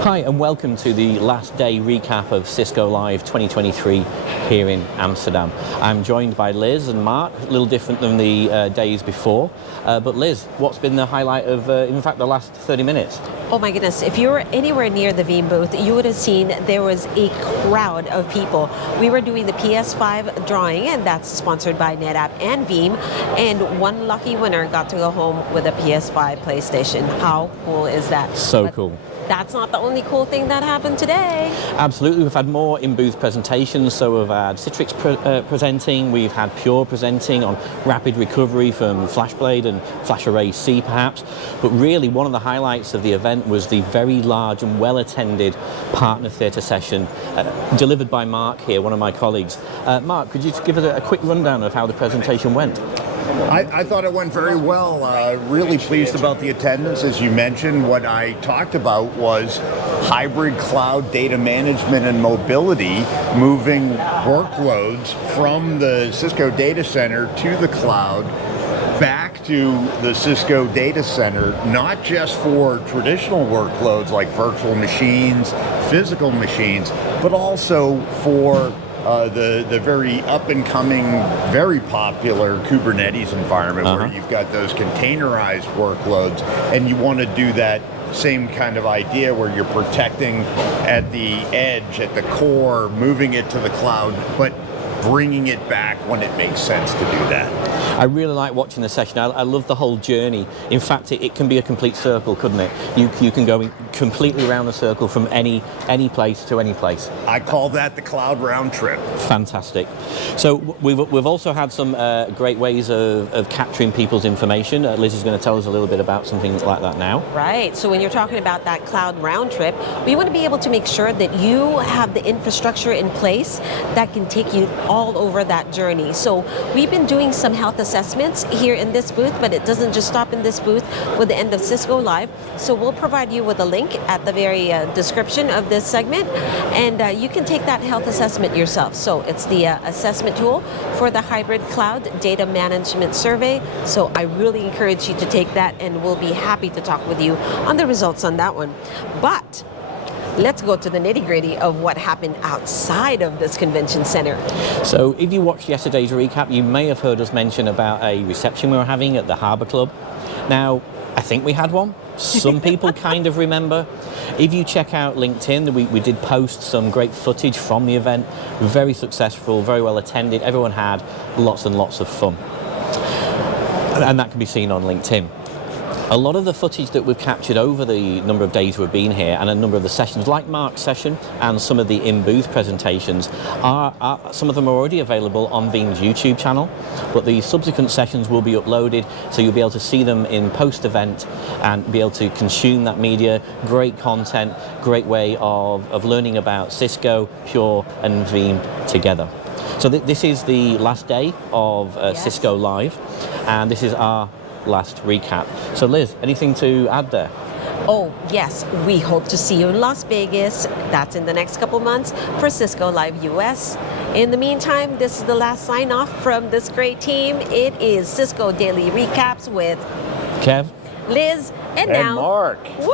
Hi and welcome to the last day recap of Cisco Live 2023 here in Amsterdam. I'm joined by Liz and Mark, a little different than the days before. But Liz, what's been the highlight of, in fact, the last 30 minutes? Oh my goodness, if you were anywhere near the Veeam booth, you would have seen there was a crowd of people. We were doing the PS5 drawing, and that's sponsored by NetApp and Veeam, and one lucky winner got to go home with a PS5 PlayStation. How cool is that? So cool. That's not the only cool thing that happened today. Absolutely, we've had more in-booth presentations. So we've had Citrix presenting, we've had Pure presenting on rapid recovery from FlashBlade and FlashArray//C perhaps. But really one of the highlights of the event was the very large and well-attended partner theatre session delivered by Mark here, one of my colleagues. Mark, could you give us a quick rundown of how the presentation went? I thought it went very well. Really pleased about the attendance. As you mentioned, what I talked about was hybrid cloud data management and mobility, moving workloads from the Cisco data center to the cloud, back to the Cisco data center, not just for traditional workloads like virtual machines, physical machines, but also for the very up-and-coming, very popular Kubernetes environment where you've got those containerized workloads, and you want to do that same kind of idea where you're protecting at the edge, at the core, moving it to the cloud, but bringing it back when it makes sense to do that. I really like watching the session. I love the whole journey. In fact, it can be a complete circle, couldn't it? You can go completely around the circle from any place to any place. I call that the cloud round trip. Fantastic. So we've also had some great ways of capturing people's information. Liz is going to tell us a little bit about something like that now. Right. So when you're talking about that cloud round trip, we want to be able to make sure that you have the infrastructure in place that can take you all over that journey. So we've been doing some health assessments here in this booth, but it doesn't just stop in this booth with the end of Cisco Live. So we'll provide you with a link at the very description of this segment, and you can take that health assessment yourself. So it's the assessment tool for the hybrid cloud data management survey. So I really encourage you to take that, and we'll be happy to talk with you on the results on that one. But let's go to the nitty-gritty of what happened outside of this convention center. So if you watched yesterday's recap, you may have heard us mention about a reception we were having at the Harbour Club. Now, I think we had one. Some people kind of remember. If you check out LinkedIn, we did post some great footage from the event. Very successful, very well attended. Everyone had lots and lots of fun. And that can be seen on LinkedIn. A lot of the footage that we've captured over the number of days we've been here, and a number of the sessions, like Mark's session and some of the in-booth presentations, some of them are already available on Veeam's YouTube channel, but the subsequent sessions will be uploaded, so you'll be able to see them in post-event and be able to consume that media. Great content, great way of learning about Cisco, Pure, and Veeam together. So this is the last day of Cisco Live, and this is our last recap. So Liz, anything to add there? Oh yes, we hope to see you in Las Vegas. That's in the next couple months for Cisco Live US. In the meantime, this is the last sign off from this great team. It is Cisco Daily Recaps with Kev, Liz, and now Mark. Woo!